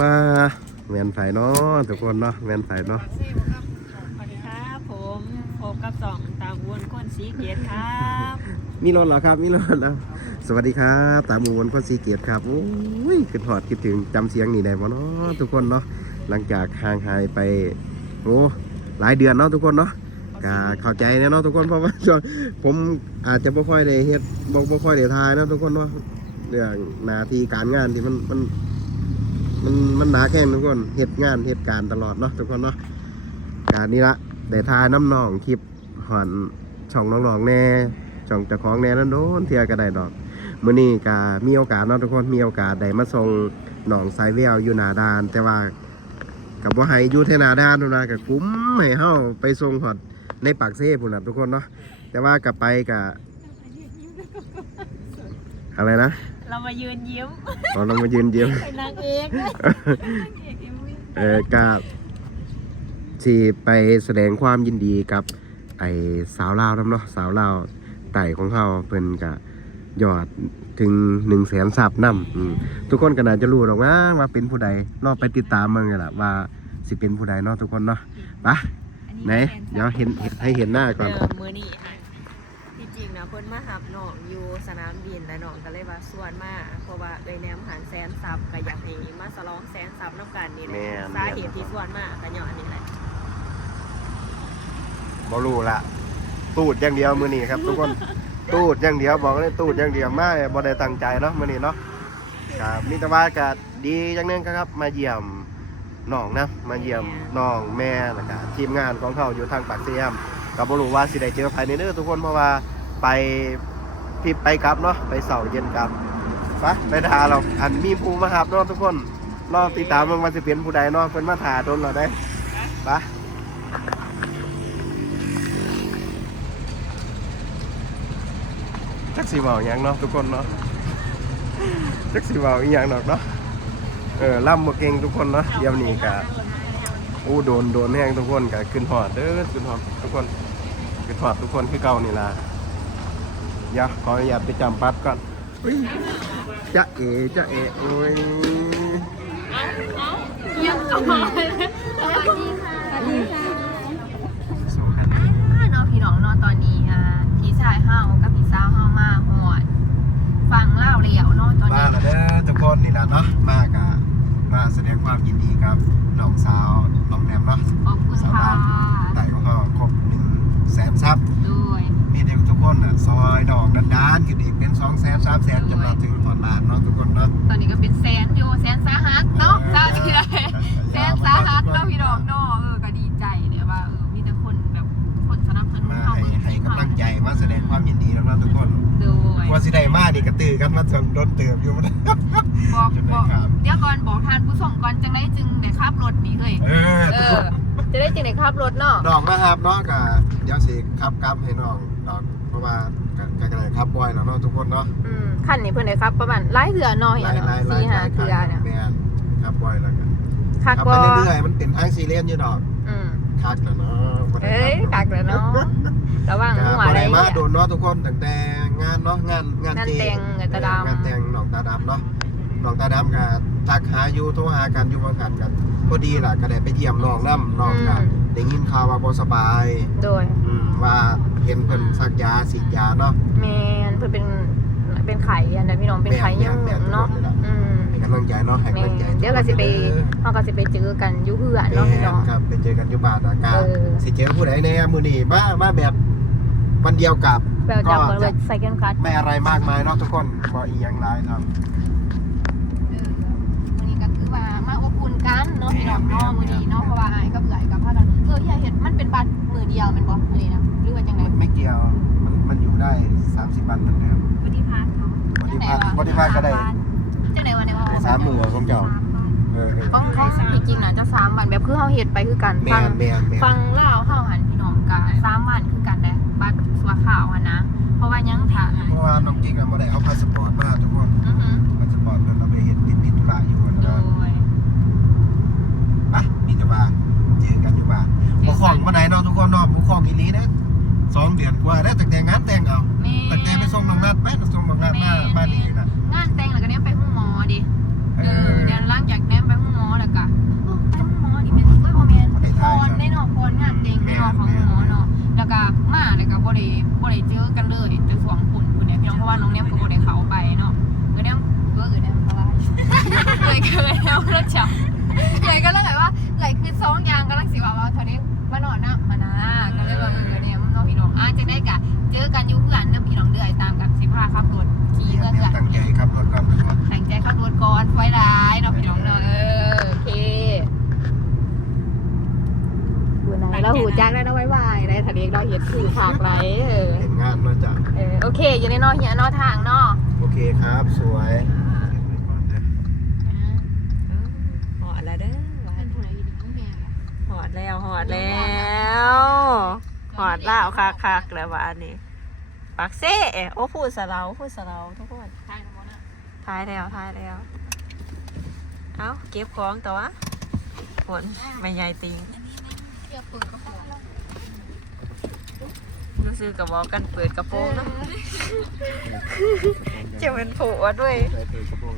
ว่าแมนไฟเนาะทุกคนเนาะแมนไฟเนาะสวัสดีครับผมพบกับสองตามวนคนสีเกียรติครับมีรถเหรอครับมีรถแล้วสวัสดีครับตามหมูวนคนสีเกียรติครับโอ้ยขึ้นหอดคิดถึงจำเสียงนี่ได้บ่เนาะทุกคนเนาะหลังจากห่างหายไปโอ้หลายเดือนเนาะทุกคนเนาะก็เข้าใจนะเนาะทุกคนเพราะว่าช่วงผมอาจจะบ่ค่อยได้เฮ็ดบ่บ่ค่อยได้ทายเนาะทุกคนเนาะเรื่องหน้าที่การงานที่มันมัน มันมันหนาแค่นทุกคนเหตุงานเหตุการณ์ตลอดเนาะทุกคนเนาะการนี้ละแต่ทายน้ำหนองคลิปหอนช่องน้องๆแน่ช่องเจ้าของแน่นั่นโดนเทียก็ได้ดอกมือนี้ก็มีโอกาสเนาะทุกคนมีโอกาสได้มาส่งหนองสายแววอยู่หนาดาน แต่ว่ากับว่าให้อยู่ที่หนาดานนะกับกุ้มให้เฮาไปส่งหอดในปากเซ่พุ่นน่ะทุกคนเนาะแต่ว่ากลับไปกับอะไรนะ เรามายืนยิ้มเราลองมายืนเดียวเป็นนางเอกนะนางเอกเอ็มวีเออกับที่ไปแสดงความยินดีกับไอ้สาวลาวนํเนาะสาวลาวไต่ของเขาเพิ่นกะยอดถึงหนึ่งแสนซับนำทุกคนก็น่าจะรู้หรอกว่าว่าเป็นผู้ใดเนอกไปติดตามเมืองนี่แหละว่าสิเป็นผู้ใดเนาะทุกคนเนาะไปะไหนเดี๋ยวเห็นเห็นให้เห็นหน้าก่อนเออมือนี่ค่ะที่จริงนะ เพิ่นมาหับน้องอยู่สนามบินและน้องก็เลยว่าส่วนมากเพราะว่าเอ้ยแนมหันแสนซับก็อยากให้มาสลองแสนซับน้ำกันนี่แหละแม่น สาเหตุที่ส่วนมากก็ย้อนอันนี้แหละบ่รู้ละตูดอย่างเดียวมือนี้ครับ ทุกคน ตูดอย่างเดียวบอกเลยตูดอย่างเดียวมาบ่ได้ตั้งใจเนาะมือนี้เนาะครับมีแต่ว่าก็ดีอย่างหนึงครับ มาเยี่ยมน้องนะมาเยี่ยมน้องแม่แล้วก็ทีมงานของเขาอยู่ทางปากเสียมก็บ่รู้ว่าสิได้เจอภายในเด้อทุกคนเพราะว่า ไปพี่ไปกลับเนาะไปเสาร์เย็นกลับไปไปทาเราอันมีผู้มาหับเนาะทุกคนรอติดตามมันว่าสิเป็นผู้ใดเนาะเพิ่นมาถาโดนเราได้ไปจักสีเบาอย่างเนาะทุกคนเนาะจักสีเบาอีหยังดอกเนาะเออล่ำบ่เก่งทุกคนเนาะเดี๋ยวนี้กะอู้โดนโดนแห้งทุกคนกะขึ้นหอดเด้อขึ้นหอดทุกคนขึ้นหอดทุกคนคือเก่านี่ล่ะ เดี๋ยวขออนุญาตไปจำปัดก่อนอุ๊ยจะเอ๋จะเอ๋โอ้ยยังก่อนสวัสดีค่ะสวัสดีค่ะสองคันน้องพี่น้องเนอนตอนนี้อ่าพี่ชายเฮากับพี่สาวเฮามาหอดฟังเล่าเลี้ยวเนาะตอนมานี้แล้วเด้อทุกคน ไดจึงได้ขับรถนี่เฮ้ยเออเออ จะได้จึงได้ขับรถเนาะดอกนะครับเนาะกะเดี๋ยวสิขับกลับให้น้องดอกเพราะว่าก็ก็ได้ขับบ่อยแล้วเนาะทุกคนเนาะอืมคันนี้เพิ่นได้ขับประมาณหลายเทื่อเนาะหเห็นลายเนาะหลายหลายสี่หห้าลายเทื่อเนี่ยแม่นขับบ่อยแล้วกันคักขับบ่ไปเรื่อยๆมันเป็นทางซีเรียสอยู่ดอกอืมคักนะเนาะบ่ได้เอ้ยขัคับกเลยเนาะระวังก็หัวบ่อะไรได้มาเนี่ยโดนเนาะทุกคนตั้งแต่งานเนาะงานงานงานเจแต่งกับตาดำ งานแต่งน้องตาดำเนาะ น้องตาดำก็ทักหาอยู่โทรหากันอยู่บางคันกันพอดีล่ะก็ได้ไปเยี่ยมน้องนํน้องก็ได้ยินข่าวว่าบ่สบายโดย อืมว่าเห็นเพิ่นซักยาฉีดยาเนาะแมนเพื่อเป็นเป็นไข่อันนั้นพี่น้องเป็นไข่ยังแม่นๆเนาะทุกคนเลยล่ะอืมให้กำลังใจเนาะให้แมกำลังนใจเดี๋ยวก็สิไปเขาก็สิไปเจอกันอยู่เพื่อนเนาะพี่น้องแม่ครับไปเจอกันอยู่บ้านอากาศเออสิเจอผู้ใดแน่มื้อนี้มามาแบบวันเดียวกับแบบจับกันเลยใส่กันคัดไม่อะไรมากมายเนาะทุกคนบ่อีหยังหลายเนาะ เออวันนี้ก็คือว่ามาอบอุ่น กันเนาะพี่น้องเนาะมื้อนี้เนาะเพราะว่าอายก็เบื่อกับพากันเอออย่าเห็นมันเป็นบัตรมือเดียวแม่นบ่มื้อนี้นะหรือว่าจังได๋มันไม่เกี่ยว มันมันอยู่ได้ 30วันเหมือนเดิมบริพาสเขาบริพาสบริพาสก็ได้จังได๋ว่าได้ว่าได้สามมื้อของเจ้าเออเออต้องเขาสิจริงๆน่ะจะ3วันแบบคือเฮาเฮ็ดไปคือกันแม่ฟังนแม่นแม่นฟังเล่าวเฮาหันพี่น้องกะสามวันคือกันได้บัตรสัวขาวหันนะ เพราะว่ายังถ่าเพราะว่าน้องกิ๊กอะบ่ได้เอาพาสปอร์ตมาทุกคนอือหือ พาสปอร์ตเพิ่น บ้านเจอกันอยู่บ้านบุคล้องวันไหนเนาะทุกคนเนาะบุคล้องอีนี้นะสองเดือนกว่าได้แต่งงานแต่งเอาแต่งไปส่งบางนัดไปส่งบางนัดมาบ้านนี้นะงานแต่งแล้วก็เนี้ยไปห้องมอดิเออเดือนล่างจากเนี้ไปห้องมอแล้วก็ไปห้องมอดิเป็นเอ้ยโมเมนก่นในนอก่อนงานแต่งในนอกของหมอเนาะแล้วก็มาแล้วก็บริบริด้เจอกันเลยจะสวงคน คครับ สวย หอดแล้วเด้อเป็นผู้ใดอยู่ในห้องแดงหอดแล้วหอดแล้วหอดแล้วคักๆแล้วว่าอันนี้ปักเซ่โอ้พูดสะเราพูดสะเราทุกคนใช่ทั้งหมดนะทายแล้วทายแล้วเอาเก็บของตัวฝนไม่ใหญ่ติงเกี่ยวปืนก็พอแล้ว รู้สึกกับบอกกันเปิดกระโปรงเนาะจะเป็นผัวด้วย ใส่เปิดกระโปรง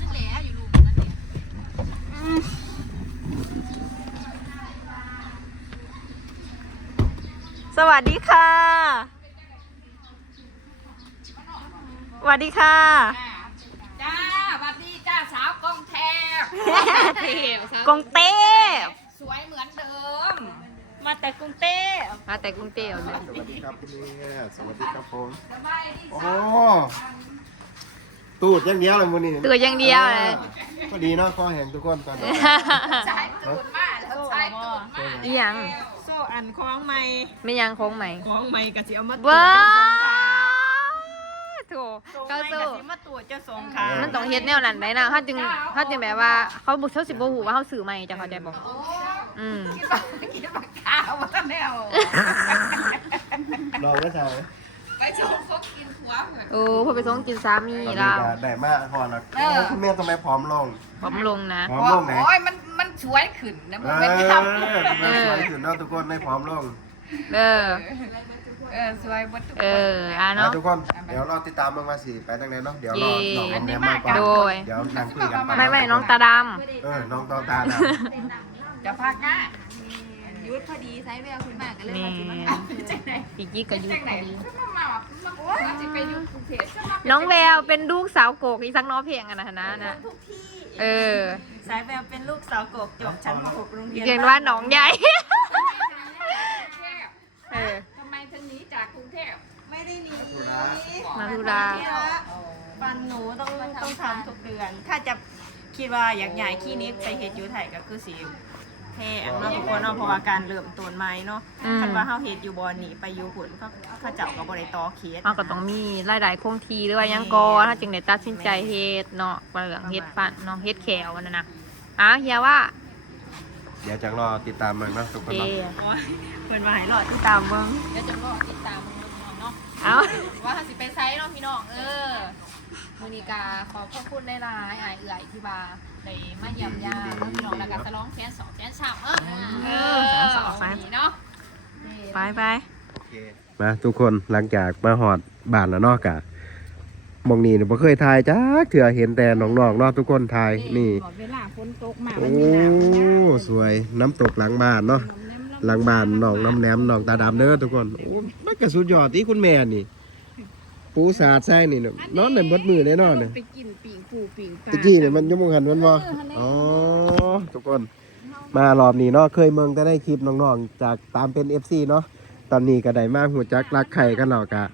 นั่นแหละอยู่รูปนั่นแหละสวัสดีค่ะ สวัสดีค่ะ จ้าบัดนี้จ้าสาวกองแทบ เทพกรุงเทพสวยเหมือนเดิม มาแต่กรุงเทพมาแต่กรุงเทพเลยสวัสดีครับคุณแม่สวัสดีครับผมสบายดีโอ้ตูดอย่างเดียวเลยมือนี่ตัวอย่างเดียวเลยพอดีเนาะข้อแห่งทุกคนตอนนี้ใช้ตูดมากแล้วใช้ตูดมากอีหยังโซ่อันคล้องไม่ไม่ยังโค้งไหมคล้องไม่กะสิเอามาว้าวโถก็ก็สู้สู้กะสิมาตรวจเจ้าสองขามันต้องเฮ็ดแนวนั้นได้นะถ้าจึงถ้าจึงแบบว่าเขาบุกเท่าสิบโบหูว่าเขาสื่อใหม่จะเข้าใจบอก อืมคิดว่าข้าวมาแนวลองไม่ใช่ไปชมเขากินหัวเหมือนโอ้พอไปส่งกินสามีตอนนี้เรา ก็ได้มากพอแล้วโอ้คุณแม่ทำไมผอมลงผมลงนะผอมลงไหน โอ้ยมันมันสวยขึ้นนะเอมันอเป็นคุณคแม่สวยขึ้นเนาะทุกคนได้ผอมลงเออำเออสวยหมดทุกเอคนออะนะเนาะ ทุกคนเดี๋ยวเราติดตามมึงมาสิไปทางไหนเนาะเดี๋ยวรอเย่ น้องน้องแนมมาก่อนโดย เดี๋ยวนั่งคุยกันปไม่ไม่น้องตาดเออน้องตาตาด จะพักนะยุดพอดีไซส์แววคุณมากก็เลยำนี่มาสิมาจังไหนอีกกี้กับยุจังไหนพอดีมามามาโอ้ยจะไปอยู่กรุงเทพน้องแววเป็นลูกสาวโกกอีสักน้อเพลงอะนะนะนะเออ สายแววเป็นลูกสาวกบจบชั้นม .6 โรงเรียนเรียนว่าหนองใหญ่เออทำไมถึงหนีจากกรุงเทพไม่ได้หนีมาธุระฟันหนูต้องต้องทำทุกเดือน ถ้าจะคิดว่าอยากใหญ่ขี้นิกไปเฮ็ดอยูไทยก็คือสี แพ้เนาะทุกคนเนาะเพราะว่าการเริ่มต้นใหม่เนาะอืม คันว่าเฮาเฮ็ดอยู่บ่หนีไปอยู่พุ่นเขาเขาเจ้าก็บ่ได้ต่อเคสเราก็ต้องมีรายได้คงทีหรือว่าหยังกอถ้าจึงได้ตัดสินใจเฮ็ดเนาะเปลืองเฮ็ดฟันเนาะเฮ็ดแขวนั่นนะอ้าวเฮียว่าเดี๋ยวจะรอติดตามมึงเนาะทุกคนเจเนาะโอ้ยเพิ่นว่าให้รอติดตามเบิ่งเดี๋ยวจะรอติดตามมึงเนาะ เอ้าว่าถ้าสิไปไซส์เนาะพี่น้องเออมูนิกาขอขอบคุณได้หลายอายเอื่อยที่บา ได้มาเยี่ยมยามเนาะพี่น้องแล้วก็สลองแสนสองแสนสามเออเออแสนสองแสนนี่เนาะไปไปมาทุกคนหลังจากมาหอดบ้านแล้วเนาะกะมองนี่เนี่ยบ่เคยทายจ้าเถื่อเห็นแต่น้องๆเนาะทุกคนทายนี่เวลาฝนตกมาโอ้สวยน้ำตกหลังบ้านเนาะหลังบ้านน้องน้ำแหนมน้องตาดำเด้อทุกคนโอ้มันก็สุดยอดที่คุณแม่นี่ ปูสาดใส่นี่เนาะนอนในเบดมือแน่นอนเนี่ยไปกินปิ่งปูปิ่งปลาตะกี้เนี่ยมันอยุ่งหันมันบ่อ๋อทุกคน มารอบนี้เนาะเคยเมืองแต่ได้คลิปน้องๆ จากตามเป็น FC เนาะตอนนี้ก็ได้มาหัวจักรักไข่กันแล้วกะ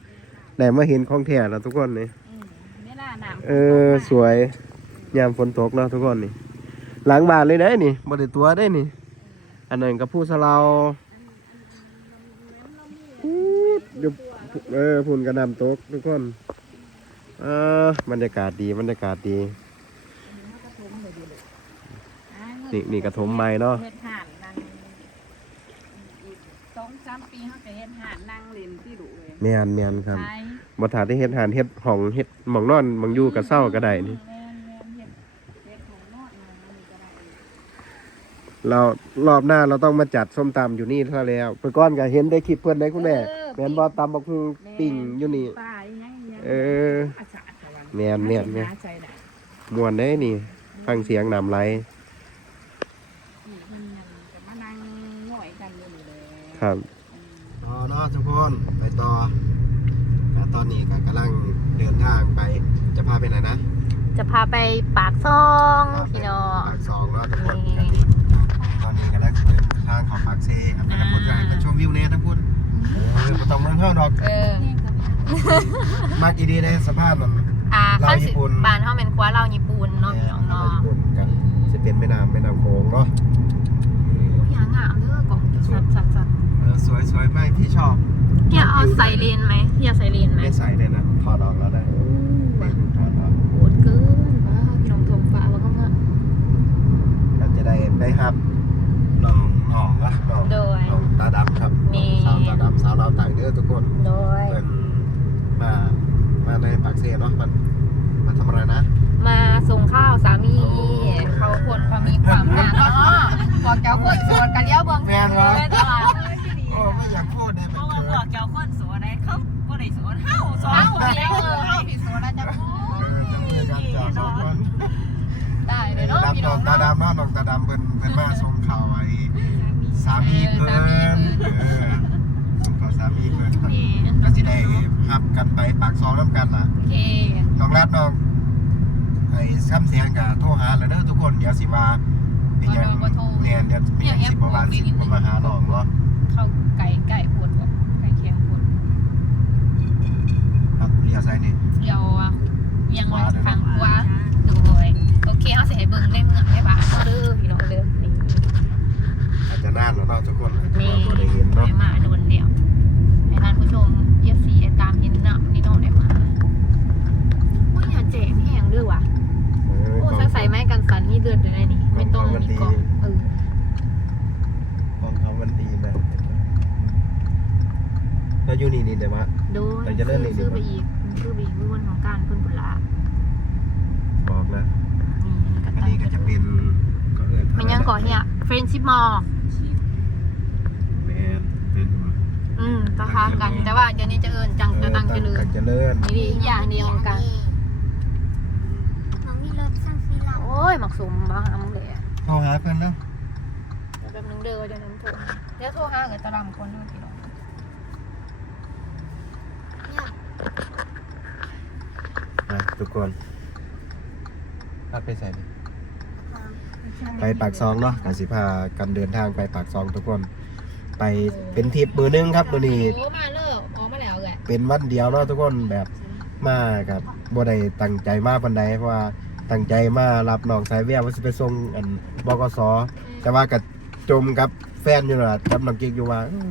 ได้มาเห็นของแท้แล้วทุกคนนี่เวลาหนาวเออสวยยามฝนตกเนาะทุกคนนี่ หลังบ้านเลยได้นี่บ่ได้ตัวได้นี่ อันนั้นก็ผู้สะเลาอู้อยู่ เออพุ่นกระนำตกทุกคนเออบรรยากาศดีบรรยากาศดี นี่นี่กระถมไม้เนาะเฮ็ดห่านนั่งอีกสองสามปีเขาจะเฮ็ดห่านนั่งเล่นที่ดุเลยแม่นแม่นครับใช่บ่ถาได้เฮ็ดหานเฮ็ดห้องเฮ็ดหม่องนอนหม่องอยู่ก็เศร้าก็ได้นี่แม่นแม่นเฮ็ดเฮ็ดของนอดมาอันนี้ก็ได้เรารอบหน้าเราต้องมาจัดส้มตำอยู่นี่ซะแล้วเมื่อก่อนก็เห็นได้คลิปเพิ่นได้คุณแม่แม่นบ่ตำบักหุ่งปิ้งอยู่นี่ ปลาอีหยังอีหยังเออ อาสาตะวันแม่นแม่นแม่น หาใจได้ม่วนได้นี่ ฟังเสียงน้ำไหลนี่มันยังจะมานั่งง่อยกันอยู่นี่ครับต่อเนาะทุกคนไปต่อแล้วตอนนี้ก็กำลังเดินทางไปจะพาไปไหนนะจะพาไปปากซ่องพี่น้อง ปากสองเนาะทุกคนนี่ ตอนนี้กำลังเดินทางเของปากเซ่ครับไปทั้งหมดจะให้มาชมวิวเนี่ยทั้งพูด เออบ่ต้องเมืองเท่าดอกเออมากอีดีในสภาพมันอ่าลาวญี่ปุ่น บ้านเฮาเป็นครัวเราวญี่ปุ่นเนาะพี่น้องเนาะญี่ปุ่นกันจะเป็นแม่น้ำแม่น้ำโขงเนาะโอ้ยงามเด้อกล่องสัดสัดสัดเออสวยสวยไหมพี่ชอบเฮียเอาใส่เลนไหมเฮียใส่เลนไหมไม่ใส่เลยนะถอดออกแล้วได้ถอดออกโหดเกินว้าวพี่น้องทงฟ้าแล้วก็มาก็จะได้ไปครับน้อง น้องละน้องโดยน้องตาดำครับนี่สาวตาดำสาวเราวต่างเด้อทุกคนโดย เป็นมา มาในปากเซ่เนาะมันมาทำอะไรนะมาส่งข้าวสามี เขาคนความมีความรักอ๋อบอกเจ้าคนสวนกันเลี้ยวเบิ่งแม่นวะแม่นวะโอ้ไม่อยากพูดเลยเพมันราะว่าเกิดพวกเจ้าคนสวนได้เขาบ่ได้สวนเฮาสวนเอาคนเลี้เดียยววเออเข้าผิดสวนนะจ๊ะเออจะมีการจอดสองคนได้เลยเนาะพี่ดำน้น้อองงตาเนาะดำเนาะน้องตาดำเพิ่นเพิ่นมาส่งข่าวไอ้สามีเพิ่นเออส่งข่าวสามีเพิ่นนี่ก็สิได้หับกันไปปากซองน้ำกันล่ะ โอเค น้องรัดน้องไอ้ซ้ำเสียงกับโทรหาแล้วเด้อทุกคนเดี๋ยวสิว่าเป็นหยังเนี่ยเดี๋ยวเป็นหยังสิบ่ว่าสิบ่มาหาน้องเนาะ เข้าไก่ไก่ปวดบ่ไก่เคียงปวด ครับเรียกใส่นี่ เดี๋ยวอะยังไว้ทางขวาดูเลยโอเคเอาสิให้เบิ่งได้เมืองได้บ้างเด้อพี่น้องเด้อนี่ อาจจะนานแล้วเนาะทุกคนอาจจะ นี่ บ่ได้เห็นเนาะ ได้มาโดนเดียวให้ท่านผู้ชม FC ตามเห็นเนาะนี่น้องได้มาโอ้ยอย่าเจ๋งแห้งเด้อว่ะ เออ โอ้ใส่ไม้กันสันนี่เดือนเดือนอะไรนี่ไม่ต้องมีกล่องเออ ของเขามันดีนะแล้ว อยู่นี่นี่ได้ว่า โดยแต่จะเลื่อนอีกซื้อไปอีกซื้อไปอีกวิวันของการเพิ่นปุระบอกนะ นี่อันอันนี้นี้ก็ก็ตั้จะงเป็นก็เอิ้นมันยังก่อเฮียเฟรนชิปมอลแม่นเป็นว่าอืมราคากัน แต่ว่าเดี๋ยวนี้จะเอินจังจะตังเจริญกันเจริญนี่ดิอย่างเดียวกันน้องมีรถซังฟีลาโอ้ยหมักสมบ้ามึงเลยอะโทรหาเพิ่นแล้วเดี๋ยวแป๊บนึงเด้อเดี๋ยวนั้นโทรหาเดี๋ยวโทรหากับตะลำคนนู้นพี่น้องอะ ทุกคนพัดไปใส่ดิไปปากซองเนาะกันสิพากันเดินทางไปปากซองทุกคน ไปเป็นทริปมือหนึงครับมือนี้โอ้มาเลิกอ๋อมาแล้วแหละเป็นวันเดียวเนาะทุกคนแบบมากับบ่ได้ตั้งใจมาปานใดเพราะว่าตั้งใจมารับน้องสายแววว่าสิไปส่งอันบกสแต่ว่ากับจมกับแฟนอยู่ล่ะกับน้องกิ๊กอยู่ว่าเอ้อ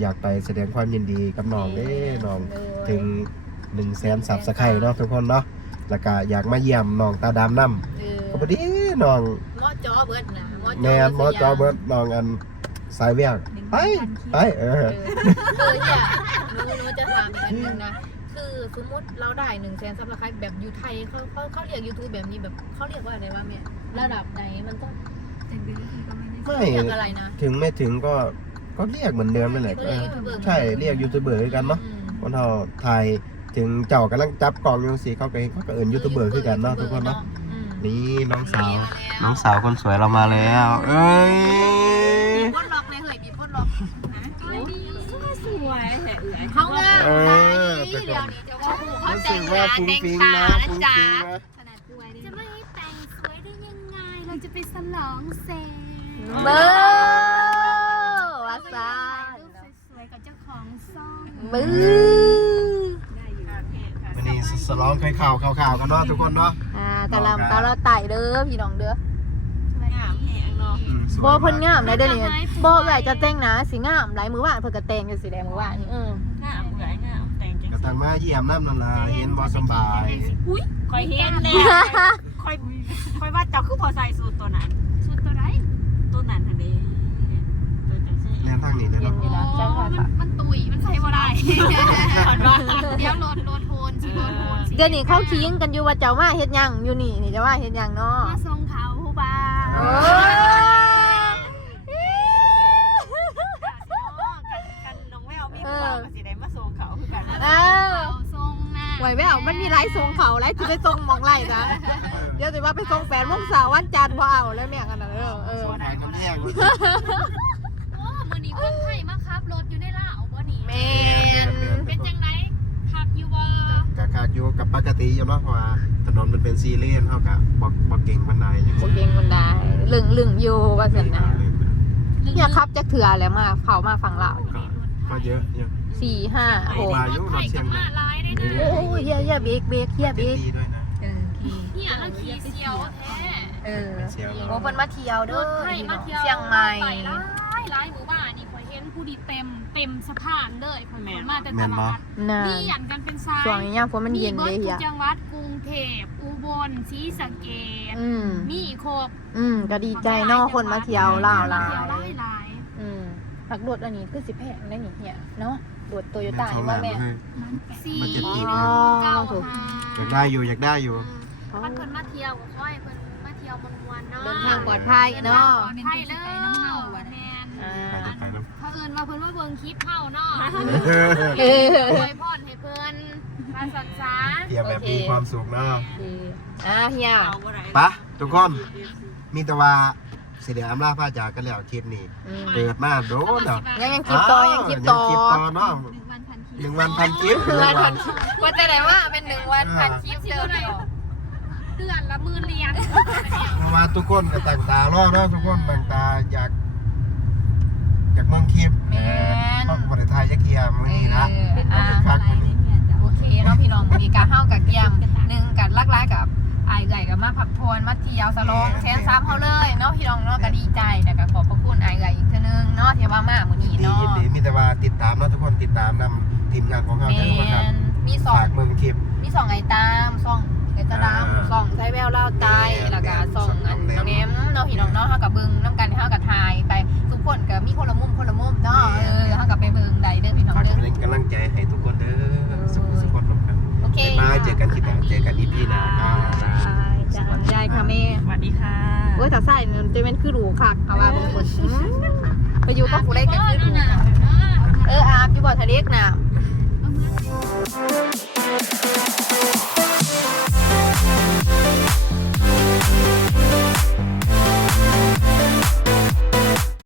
อยากไปแสดงความยินดีกับน้องเด้น้องถึง1แสนสับสไครเนาะทุกคนเนาะ แล้วก็อยากมาเยี่ยมน้องตาดำนำเออก็พอดีน้องหมอจอเบิร์ดนะหมอจอแมนหมอจอเบิดน้องอันสายแววไปไปเอเออ อคือเนี่ยหนูหนูจะถามอีกอันหนึงนะ คือสมมติเราได้หนึ่งแสนซับสไครต์แบบยูไทยเขาเขาเขาเรียกยูทูบแบบนี้แบบเขาเรียกว่าอะไรวะแม่ระดับไหนมันต้องไม่ เรียกอะไรนะถึงไม่ถึงก็ก็เรียกเหมือนเดิมนั่นแหละเรียก YouTuber ใช่เรียกยูทูบเบอร์ด้วยกันเนาะอืมวันเราถ่าย ถึงเจ้ากำลังจับกล่องอยู่สิเขาก็เห็นเขาก็เอินยูทูบเบอร์คือกันเนาะทุกคนเนาะอืมนี่น้องสาวมาแล้วน้องสาวคนสวยเรามาแล้ว เอ้ยมีพดล็อกในเหยมีพดล็อกสวยแต่เอื่อยเขาง่ายเออเดี๋ยวนี้จะว่าผู้เขารู้แต่สึงกหว่าน้าฟุ้งแต่งฟิ้งตานะนะฟุ้งจ๊ะฟิ้งนะจะไม่ให้แต่งสวยได้ยังไง เราจะไปสลองเซเบอร์วาซารูปสวยๆกับเจ้าของซ่องเบื้อวันนี้ สลองเคยข่าวข่าวข่าวกันเนาะทุกคนเนาะอ่าแต่เราแต่เราไต่เด้อพี่น้องเด้องามแหงเนาะอืมสวยบ่เพิ่นงามได้เด้อนี่บ่ไว้จะแต่งหน้าสิงามหลายมือว่านเพิ่นก็แต่งอยู่สิแดงมือว่านนี่เอองามเอื่อยงามแต่งจังก็ต่างมาเยี่ยมน้ำนั่นล่ะเห็นบ่สำบายอุ้ยคอยเห็นแล้วคอยคอยว่าเจ้าคือพอใส่สูตรตัวนั้นชุดตัวไรตัวนั้นทันทีตัวจังซี่แนวทางนี้เด้อเย็นเนาะอยู่แล้วใช่ค่ะค่ะมันตุยมันใช้บ่ได้ผ่านว่าเดี๋ยวโหลดโหลดโทนสิโหลดโทนสิ เดี๋ยวนี้เขาคิงกันอยู่ว่าเจ้ามาเฮ็ดหยังอยู่นี่นี่จะว่าเฮ็ดหยังเนาะมาทรงเขาผู้บ่าโอ้กันน้องแววมีผู้บ่าวก็สิได้มาส่งเขาคือกันเออเขาทรงหน้าไหวแววมันมีไลฟ์ทรงเขาไลฟ์จะไปทรงหมองไล่จ้ะเดี๋ยวสิว่าไปทรงแฟนมงสาววันจันทร์บ่เอาแล้วแม่กันน่ะเด้อเออสวยกำแพงโอ้มือนี่คนไทยมาขับรถอยู่ในลาวบ่นี่แม่น เป็นจังไดขับอยู่บ่ กะคาอยู่กับปกติอยู่เนาะเพราะว่าถนนมันเป็นซีเลนเฮาก็บ่บ่เก่งปานใดจังโอซี่เคคนได้ลึงลึงอยู่ว่าซั่นนะเล่นนะเนี่ยครับจักเถื่อแล้วมาเข้ามาฝั่งลาวก็ก็เยอะเยอะสี่ห้าหกมาอยู่ไทเนาะยเชีกัยบงใหม่มาหลายได้นะโอ้ยเฮียเฮียเบรกเบรกเฮียเบรกดีด้วยนะเออขี่เนี่ยเราขี่เซียวแท้เออเชียงโอ้เพิ่นมาเที่ยวรเด้อถไทยมาเที่ยวเชียงใหม่ ไปหลายหลายหมู่บ้านนี่ข่อยเห็นผู้ดีเต็มเต็มสะพานเลยข่อยคนมาแต่ตลาดน่ะนี่หยันกันเป็นสายช่วงนี้ยามฝนมันเย็นบิเลยดเฮีทุยกจังหวัดกรุงเทพอุบลศรีสะเกษอืมมีครบอืมก็ดีใจเนาะคนมาเที่ยวลาวหลาเที่ยวหลายยหลายอืมผักรถอันนี้คือสิแพงได้นี่เฮียเนาะรถโตโยต้านี่ว่าแม่สี่มันจะติดอ๋อเก้าถูกห้าอยากได้อยู่อยากได้อยู่มันเพิ่นมาเที่ยวก็ค่อยเพิ่นมาเที่ยวมวนๆเนาะเดินทางปลอดภัยเนาะไทยเด้อแม่นอ่าไปน้เผอิญว่าเพิ่นว่าเบิ่งคลิปเฮาเนาะำเอออวยพรให้เพิ่นมาสันสาเที่ยวแบบมีความสุขเนาะโอเคอ่าเฮียเอาบ่ได้ปะทุกคนมีแต่ว่าสิเดี๋ยวอำลาพาจากกันแล้วคลิปนี้อืมเปิดมาโดนเนาะยังยังคลิปต่อยังคลิปต่อยังคลิปต่อเนาะหนึ่งวันพันคลิปหนึ่งวันพันคลิปหนึ่งวันพันคลิปว่าจะไหนว่าเป็นหนึ่งวันพันคลิปเดิมเนาะเดือนละหมื่นเหรียญเพราะว่าทุกคนก็ต่างตารอเนาะทุกคนต่างตาอยาก อยากมองคลิปแม่น เพราะบริไทยยักเทียมมื้อนี้นะเอออะคักมื้อนี้โอเคเนาะพี่น้องมีการเฮากับเกียมหนึ่งกันลักไล่กับอายใหญ่กับมาพักผ่อนมาเที่ยวสลองแชนซ้ำเฮาเลยเนาะพี่น้องเนาะก็ดีใจแต่ก็ขอบพระคุณอายใหญ่อีกเทื่อนึงเนาะที่ว่ามามื้อนี้ดีเนาะยินดีมีแต่ว่าติดตามเนาะทุกคนติดตามนำทีมงานของเราแมทุกคนครับนมีสอง ฝากเบิ่งคลิป มีสองไอตามสองไอตาดามอ่าสองใช้แววเล่าตายแม่นแล้วก็สองอันสองแนวน้องแนม ใส่เนี่ยจะเป็นคือหรูคักเอาว่าบางคนไปอยู่ก็ผู้ได้ก็คือหรูเอออาบอยู่บ่ทะเลกน่ะ